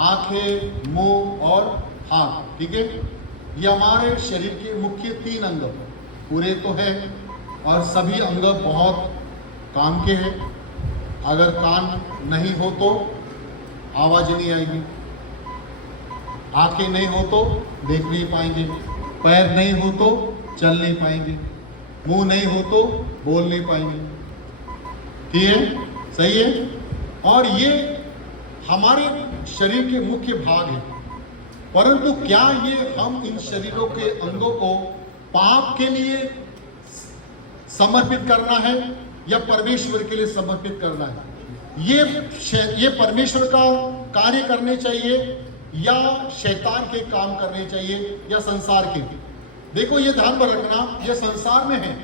आंखें, मुंह और हाथ। ठीक है, ये हमारे शरीर के मुख्य 3 अंग पूरे तो है और सभी अंग बहुत काम के हैं। अगर कान नहीं हो तो आवाज नहीं आएगी, आंखें नहीं हो तो देख नहीं पाएंगे, पैर नहीं हो तो चल नहीं पाएंगे, मुंह नहीं हो तो बोल नहीं पाएंगे। ठीक है, सही है। और ये हमारे शरीर के मुख्य भाग हैं। परंतु क्या ये हम इन शरीरों के अंगों को पाप के लिए समर्पित करना है या परमेश्वर के लिए समर्पित करना है? ये परमेश्वर का कार्य करने चाहिए या शैतान के काम करने चाहिए या संसार के? देखो, ये ध्यान में रखना, ये संसार में है,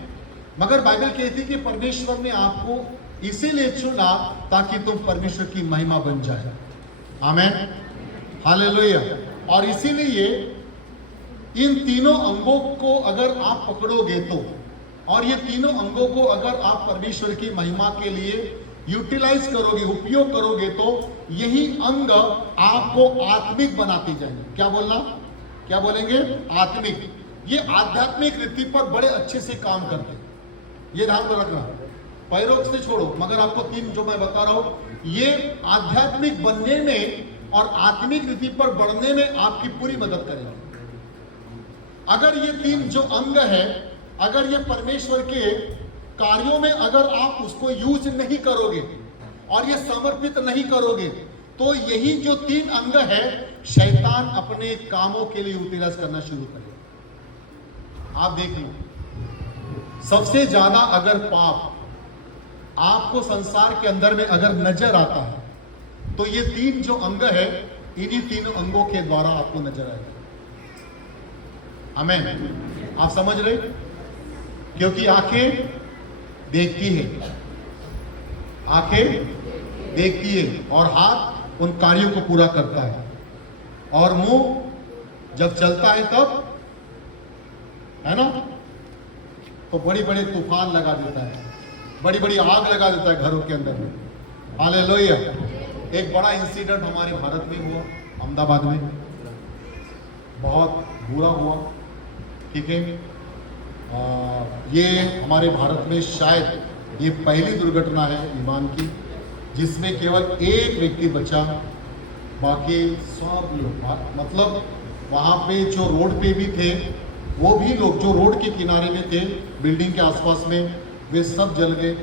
मगर बाइबल कहती है कि परमेश्वर ने आपको इसीलिए चुना ताकि तुम परमेश्वर की महिमा बन जाए। आमीन, हालेलुया। और इसीलिए इन तीनों अंगों को अगर आप पकड़ोगे तो, और ये तीनों अंगों को अगर आप परमेश्वर की महिमा के लिए यूटिलाइज करोगे, उपयोग करोगे, तो यही अंग आपको आत्मिक बनाते जाएंगे। क्या बोलना, क्या बोलेंगे? आत्मिक। ये आध्यात्मिक रीति पर बड़े अच्छे से काम करते हैं, ये ध्यान में रखना। पैरों से छोड़ो, मगर आपको 3 जो मैं बता रहा हूं, ये आध्यात्मिक बनने में और आत्मिक रीति पर बढ़ने में आपकी पूरी मदद करेंगे। अगर ये 3 जो अंग है, अगर ये परमेश्वर के कार्यों में अगर आप उसको यूज नहीं करोगे और ये समर्पित नहीं करोगे, तो यही जो 3 अंग है शैतान अपने कामों के लिए यूटिलाइज करना शुरू करेगा। आप देख लो, सबसे ज्यादा अगर पाप आपको संसार के अंदर में अगर नजर आता है तो ये 3 जो अंग है, इन्हीं 3 अंगों के द्वारा आपको नजर आएगा। आमीन, आप समझ रहे? क्योंकि आंखें देखती है, आंखें देखती है और हाथ उन कार्यों को पूरा करता है, और मुंह जब चलता है तब, है ना, तो बड़ी बड़ी तूफान लगा देता है, बड़ी बड़ी आग लगा देता है घरों के अंदर में। हालेलुया। एक बड़ा इंसिडेंट हमारे भारत में हुआ, अहमदाबाद में, बहुत बुरा हुआ। ठीक है, ये हमारे भारत में शायद ये पहली दुर्घटना है ईमान की जिसमें केवल एक व्यक्ति बचा, बाकी सब लोग, मतलब वहाँ पे जो रोड पे भी थे, वो भी लोग जो रोड के किनारे में थे, बिल्डिंग के आसपास में, वे सब जल गए,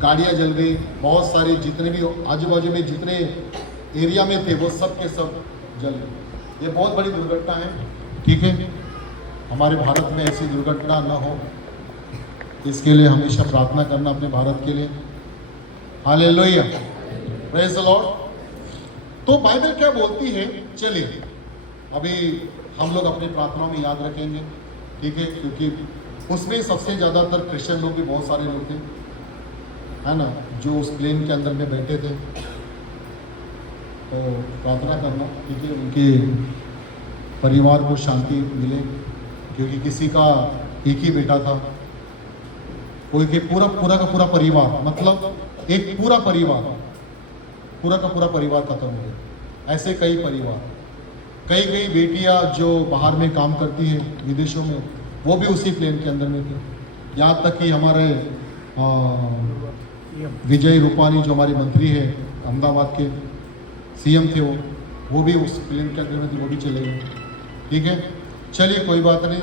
गाड़ियाँ जल गई, बहुत सारे जितने भी आजू बाजू में जितने एरिया में थे वो सब के सब जल गए। ये बहुत बड़ी दुर्घटना है। ठीक है, हमारे भारत में ऐसी दुर्घटना न हो, इसके लिए हमेशा प्रार्थना करना अपने भारत के लिए। Hallelujah, praise the Lord. तो बाइबल क्या बोलती है, चलिए अभी हम लोग अपनी प्रार्थनाओं में याद रखेंगे। ठीक है, क्योंकि उसमें सबसे ज़्यादातर क्रिश्चियन लोग भी बहुत सारे लोग थे, है ना, जो उस प्लेन के अंदर में बैठे थे। तो प्रार्थना करना, ठीक है, उनके परिवार को शांति मिले, क्योंकि किसी का एक ही बेटा था, कोई के पूरा का पूरा परिवार, मतलब एक पूरा का पूरा परिवार खत्म हो गया। ऐसे कई परिवार, कई बेटियां जो बाहर में काम करती हैं विदेशों में, वो भी उसी प्लेन के अंदर में थी। यहाँ तक कि हमारे विजय रूपानी जो हमारे मंत्री है अहमदाबाद के, सीएम थे, वो भी उस प्लेन के अंदर में थे, वो भी चले गए। ठीक है, चलिए कोई बात नहीं,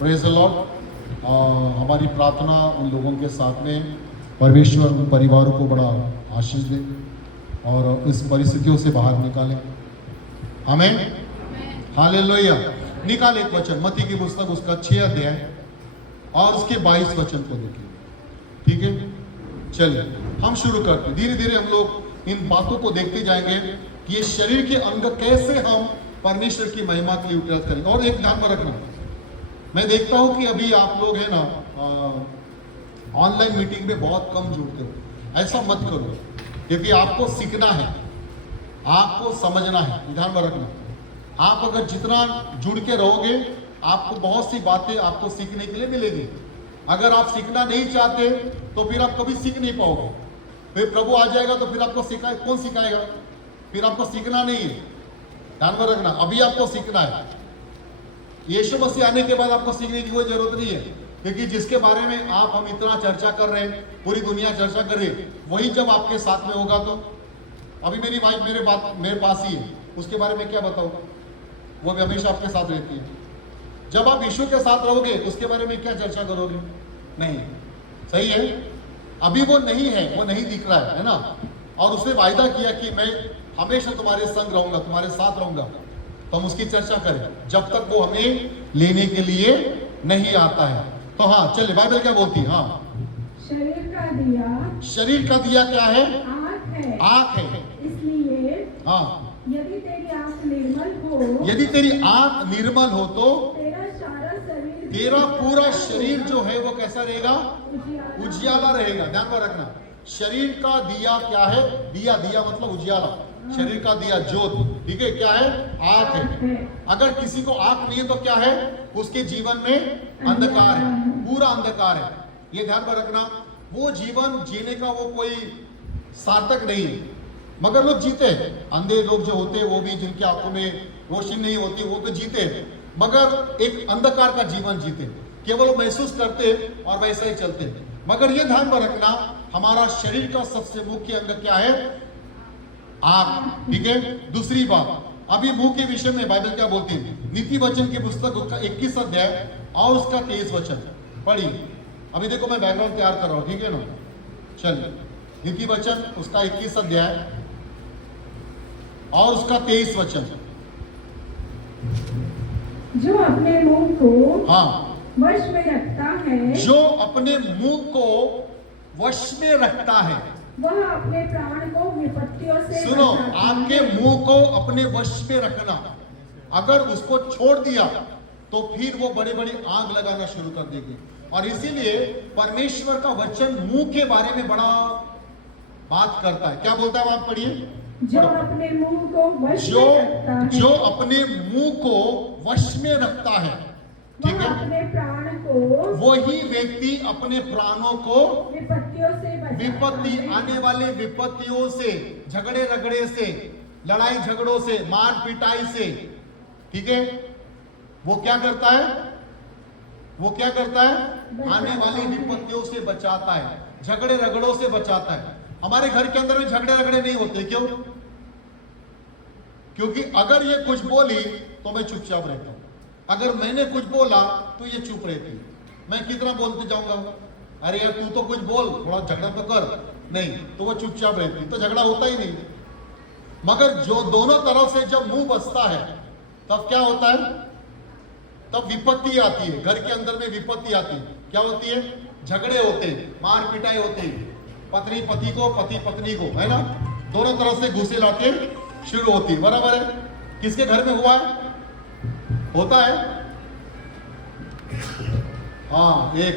प्रेज़ द लॉर्ड। हमारी प्रार्थना उन लोगों के साथ में, परमेश्वर उन परिवारों को बड़ा आशीष दे और इस परिस्थितियों से बाहर निकालें। आमीन, हालेलुया। निकाले एक वचन, मत्ती की पुस्तक उसका 6 अध्याय और उसके 22 वचन को देखिए। ठीक है, चलिए हम शुरू करते, धीरे धीरे हम लोग इन बातों को देखते जाएंगे कि ये शरीर के अंग कैसे हम परमेश्वर की महिमा के लिए उपयोग करेंगे। और एक ध्यान में रखना, मैं देखता हूं कि अभी आप लोग है ना ऑनलाइन मीटिंग में बहुत कम जुड़ते हो। ऐसा मत करो, क्योंकि आपको सीखना है, आपको समझना है। ध्यान में रखना, आप अगर जितना जुड़ के रहोगे, आपको बहुत सी बातें आपको सीखने के लिए मिलेगी। अगर आप सीखना नहीं चाहते तो फिर आप कभी सीख नहीं पाओगे। फिर प्रभु आ जाएगा तो फिर आपको कौन सिखाएगा? फिर आपको सीखना नहीं है, ध्यान में रखना, अभी आपको सीखना है। यीशु मसीह आने के बाद आपको सीखने की कोई जरूरत नहीं है, क्योंकि जिसके बारे में आप हम इतना चर्चा कर रहे हैं, पूरी दुनिया चर्चा कर रही है, वही जब आपके साथ में होगा तो अभी मेरी वाइफ मेरे पास ही है, उसके बारे में क्या बताऊंगा, वो भी हमेशा आपके साथ रहती है। जब आप यीशु के साथ रहोगे उसके बारे में क्या चर्चा करोगे? नहीं, सही है। अभी वो नहीं है, वो नहीं दिख रहा है ना, और उसने वायदा किया कि मैं हमेशा तुम्हारे संग रहूंगा, तुम्हारे साथ रहूंगा, तो हम उसकी चर्चा करें जब तक वो हमें लेने के लिए नहीं आता है। तो हाँ चलिए, बाइबल क्या बोलती है? हाँ, शरीर का दिया, शरीर का दिया क्या है? आँख है, आँख है। इसलिए हाँ, यदि तेरी आँख निर्मल हो, यदि तेरी आँख निर्मल हो तो तेरा सारा शरीर, तेरा पूरा शरीर जो है वो कैसा रहेगा? उजियाला उजियाला रहेगा। ध्यान में रखना, शरीर का दिया क्या है? दिया, दिया मतलब उजियाला, शरीर का दिया ज्योत, ठीक है, क्या है? आँख है। अगर किसी को आँख नहीं है तो क्या है? उसके जीवन में अंधकार है, पूरा अंधकार है। ये ध्यान में रखना, वो जीवन जीने का वो कोई सार्थक नहीं है। मगर लोग जीते हैं, अंधे लोग जो होते हैं वो भी, जिनकी आंखों में रोशनी नहीं होती, वो तो जीते हैं, मगर एक अंधकार का जीवन जीते, केवल महसूस करते और वैसा ही चलते। मगर ये ध्यान में रखना, हमारा शरीर का सबसे मुख्य अंग क्या है? आँख, ठीक है। दूसरी बात, अभी मुंह के विषय में बाइबल क्या बोलती है? नीति वचन की पुस्तक उसका 21 अध्याय और उसका 23 वचन पढ़िए। अभी देखो मैं बैकग्राउंड तैयार कर रहा हूं, ठीक है ना। चलिए, नीति वचन उसका 21 अध्याय और उसका 23 वचन। जो अपने मुंह को हाँ, वश में रखता है, जो अपने मुंह को वश में रखता है, वह अपने प्राण को विपत्तियों से सुनो, बचाता आपके है। मुंह को अपने वश में रखना, अगर उसको छोड़ दिया तो फिर वो बड़े बड़े आग लगाना शुरू कर देगी। और इसीलिए परमेश्वर का वचन मुंह के बारे में बड़ा बात करता है। क्या बोलता है? आप पढ़िए। जो अपने मुंह को वश जो में रखता है, जो अपने मुंह को वश में रखता है, ठीक वह है, अपने प्राण को वही व्यक्ति अपने प्राणों को विपत्तियों से बचाता विपत्ति, है। आने वाले विपत्तियों से, झगड़े रगड़े से, लड़ाई झगड़ों से, मार पिटाई से, ठीक है, वो क्या करता है? वो क्या करता है? आने वाली विपत्तियों से बचाता है, झगड़े रगड़ों से बचाता है। हमारे घर के अंदर में झगड़े रगड़े नहीं होते, क्यों? क्योंकि अगर ये कुछ बोली तो मैं चुपचाप रहता हूं, अगर मैंने कुछ बोला तो ये चुप रहती है। मैं कितना बोलते जाऊंगा, अरे यार तू तो कुछ बोल, थोड़ा झगड़ा तो कर, नहीं तो वो चुपचाप रहती, तो झगड़ा होता ही नहीं। मगर जो दोनों तरफ से जब मुंह बसता है तब क्या होता है? तब विपत्ति आती है, घर के अंदर में विपत्ति आती है। क्या होती है? झगड़े होते हैं, मार पिटाई होती है, पत्नी पति को, पति पत्नी को, है ना, दोनों तरफ से घुसे लाते शुरू होती है। बराबर है? किसके घर में हुआ है? होता है, हाँ, एक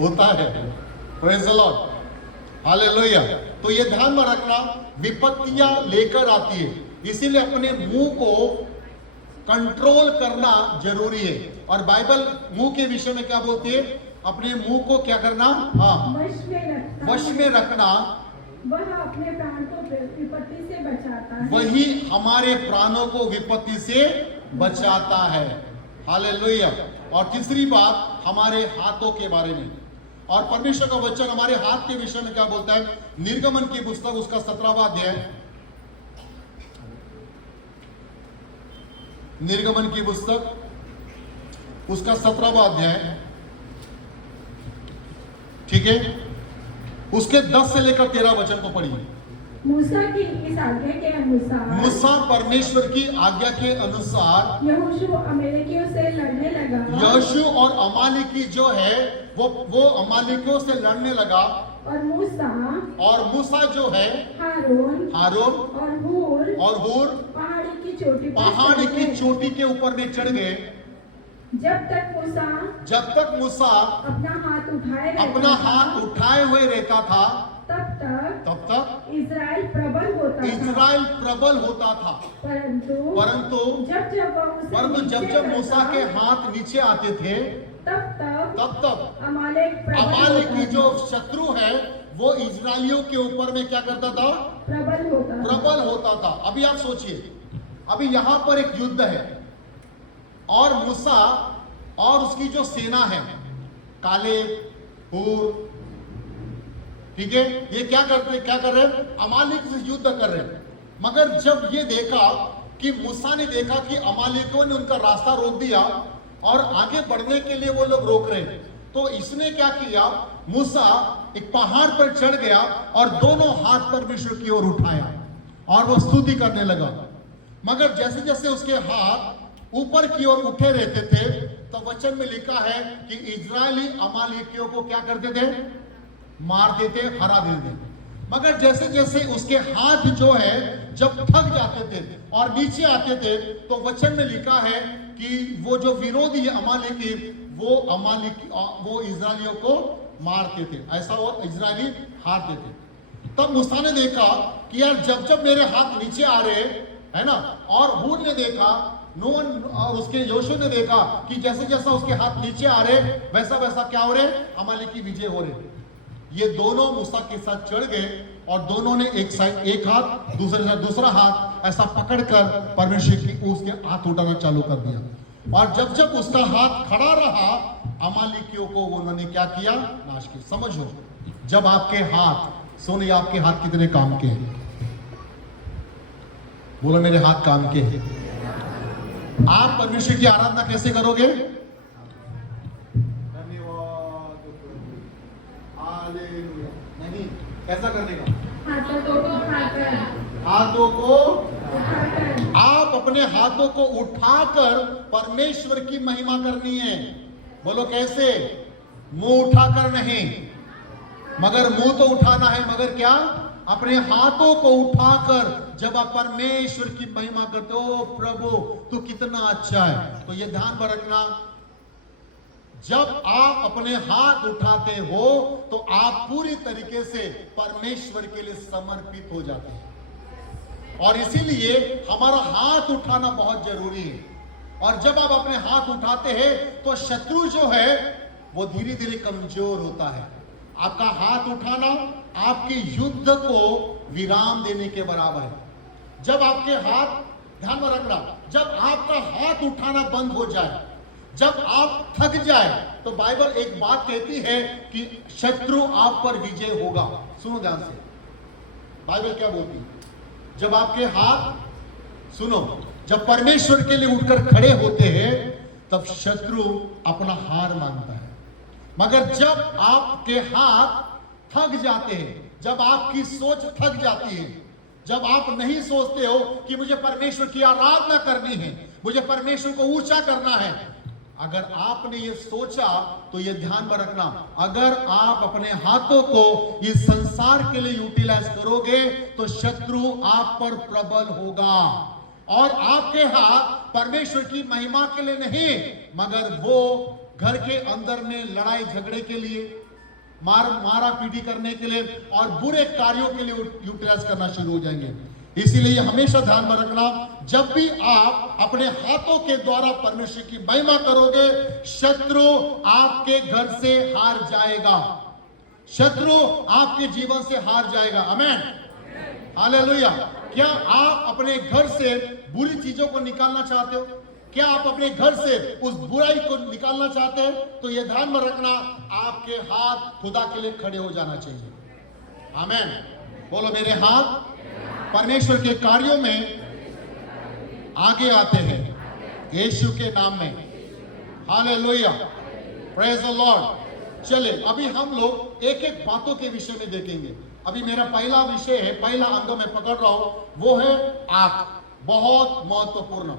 होता है। Praise the Lord, hallelujah. तो ये ध्यान में रखना, विपत्तियां लेकर आती है, इसीलिए अपने मुंह को कंट्रोल करना जरूरी है। और बाइबल मुंह के विषय में क्या बोलती है? अपने मुंह को क्या करना? हाँ, वश में रखना। वह अपने प्राण को विपत्ति से बचाता है। वही हमारे प्राणों को विपत्ति से बचाता है। हालेलुया। और तीसरी बात, हमारे हाथों के बारे में, और परमेश्वर का वचन हमारे हाथ के विषय में क्या बोलता है? निर्गमन की पुस्तक उसका 17वां अध्याय, निर्गमन की पुस्तक उसका 17वां अध्याय, ठीक है, उसके 10 से लेकर 13 वचन को पढ़िए। मूसा की इस आज्ञा के अनुसार, मूसा परमेश्वर की आज्ञा के अनुसार यहोशू अमालेकियों से लड़ने लगा। यहोशू और अमालेकी जो है वो अमालेकियों से लड़ने लगा। और मूसा जो है, हारून और हूर पहाड़ी की चोटी के ऊपर में चढ़ गए। जब तक मूसा अपना हाथ उठाए हुए रहता था, तब तक इज़राइल प्रबल होता था। परंतु जब मूसा के हाथ नीचे आते थे, तब अमालेक की जो शत्रु है वो इजरायलियों के ऊपर में क्या करता था? प्रबल होता था। अभी आप सोचिए, अभी यहां पर एक युद्ध है और मूसा और उसकी जो सेना है, कालेब, हूर, ठीक है, ये क्या कर रहे हैं? अमालेक से युद्ध कर रहे हैं। मगर जब ये देखा कि मूसा ने देखा कि अमालेकियों ने उनका रास्ता रोक दिया और आगे बढ़ने के लिए वो लोग रोक रहे हैं, तो इसने क्या किया? मूसा एक पहाड़ पर चढ़ गया और दोनों हाथ परमेश्वर की ओर उठाया और वो स्तुति करने लगा। मगर जैसे जैसे उसके हाथ ऊपर की ओर उठे रहते थे, तो वचन में लिखा है कि इजरायली अमालेकियों को क्या करते थे? मारते थे, हरा देते थे। मगर जैसे जैसे उसके हाथ जो है जब थक जाते थे और नीचे आते थे, तो वचन में लिखा है कि वो जो विरोधी अमालेकी वो इजरायलियों को मारते थे, ऐसा वो इजरायली हारते थे। तब मूसा ने देखा कि यार जब जब मेरे हाथ नीचे आ रहे है ना, और हूर ने देखा, नून और उसके योशू ने देखा कि जैसे जैसा उसके हाथ नीचे आ रहे वैसा वैसा क्या हो रहे? अमालेकी विजय हो रहे। ये दोनों मूसा के साथ चढ़ गए और दोनों ने एक साइड एक हाथ, दूसरे साइड दूसरा हाथ ऐसा पकड़कर परमेश्वर की उसके हाथ उठाना चालू कर दिया। और जब जब उसका हाथ खड़ा रहा, अमालेकियों को उन्होंने क्या किया? नाश किया। समझो, जब आपके हाथ, सुनिए, आपके हाथ कितने काम के हैं? बोलो मेरे हाथ काम के हैं। आप परमेश्वर की आराधना कैसे करोगे? नहीं, कैसा करने का? हाथों को आप अपने हाथों को उठाकर परमेश्वर की महिमा करनी है। बोलो कैसे? मुंह उठाकर नहीं, मगर मुंह तो उठाना है, मगर क्या? अपने हाथों को उठाकर जब आप परमेश्वर की महिमा करते हो, प्रभु तू कितना अच्छा है, तो ये ध्यान में रखना, जब आप अपने हाथ उठाते हो तो आप पूरी तरीके से परमेश्वर के लिए समर्पित हो जाते हैं। और इसीलिए हमारा हाथ उठाना बहुत जरूरी है। और जब आप अपने हाथ उठाते हैं तो शत्रु जो है वो धीरे धीरे कमजोर होता है। आपका हाथ उठाना आपके युद्ध को विराम देने के बराबर है। जब आपके हाथ, ध्यान में रखना, जब आपका हाथ उठाना बंद हो जाए, जब आप थक जाए, तो बाइबल एक बात कहती है कि शत्रु आप पर विजय होगा। सुनो ध्यान से, बाइबल क्या बोलती है? जब आपके हाथ, सुनो, जब परमेश्वर के लिए उठकर खड़े होते हैं तब शत्रु अपना हार मानता है। मगर जब आपके हाथ थक जाते हैं, जब आपकी सोच थक जाती है, जब आप नहीं सोचते हो कि मुझे परमेश्वर की आराधना करनी है, मुझे परमेश्वर को ऊंचा करना है, अगर आपने ये सोचा तो ये ध्यान में रखना, अगर आप अपने हाथों को इस संसार के लिए यूटिलाइज करोगे तो शत्रु आप पर प्रबल होगा। और आपके हाथ परमेश्वर की महिमा के लिए नहीं, मगर वो घर के अंदर में लड़ाई झगड़े के लिए, मारा पीटी करने के लिए और बुरे कार्यों के लिए यूटिलाइज करना शुरू हो जाएंगे। इसीलिए हमेशा ध्यान में रखना, जब भी आप अपने हाथों के द्वारा परमेश्वर की महिमा करोगे, शत्रु आपके घर से हार जाएगा, शत्रु आपके जीवन से हार जाएगा। आमीन, हालेलुया। क्या आप अपने घर से बुरी चीजों को निकालना चाहते हो? क्या आप अपने घर से उस बुराई को निकालना चाहते हैं? तो यह ध्यान में रखना, आपके हाथ खुदा के लिए खड़े हो जाना चाहिए। आमीन। बोलो मेरे हाथ परमेश्वर के कार्यों में आगे आते हैं, यीशु के नाम में। Hallelujah, praise the Lord. चले, अभी हम लोग एक एक बातों के विषय में देखेंगे। अभी मेरा पहला विषय है, पहला अंग मैं पकड़ रहा हूं, वो है आंख। बहुत महत्वपूर्ण।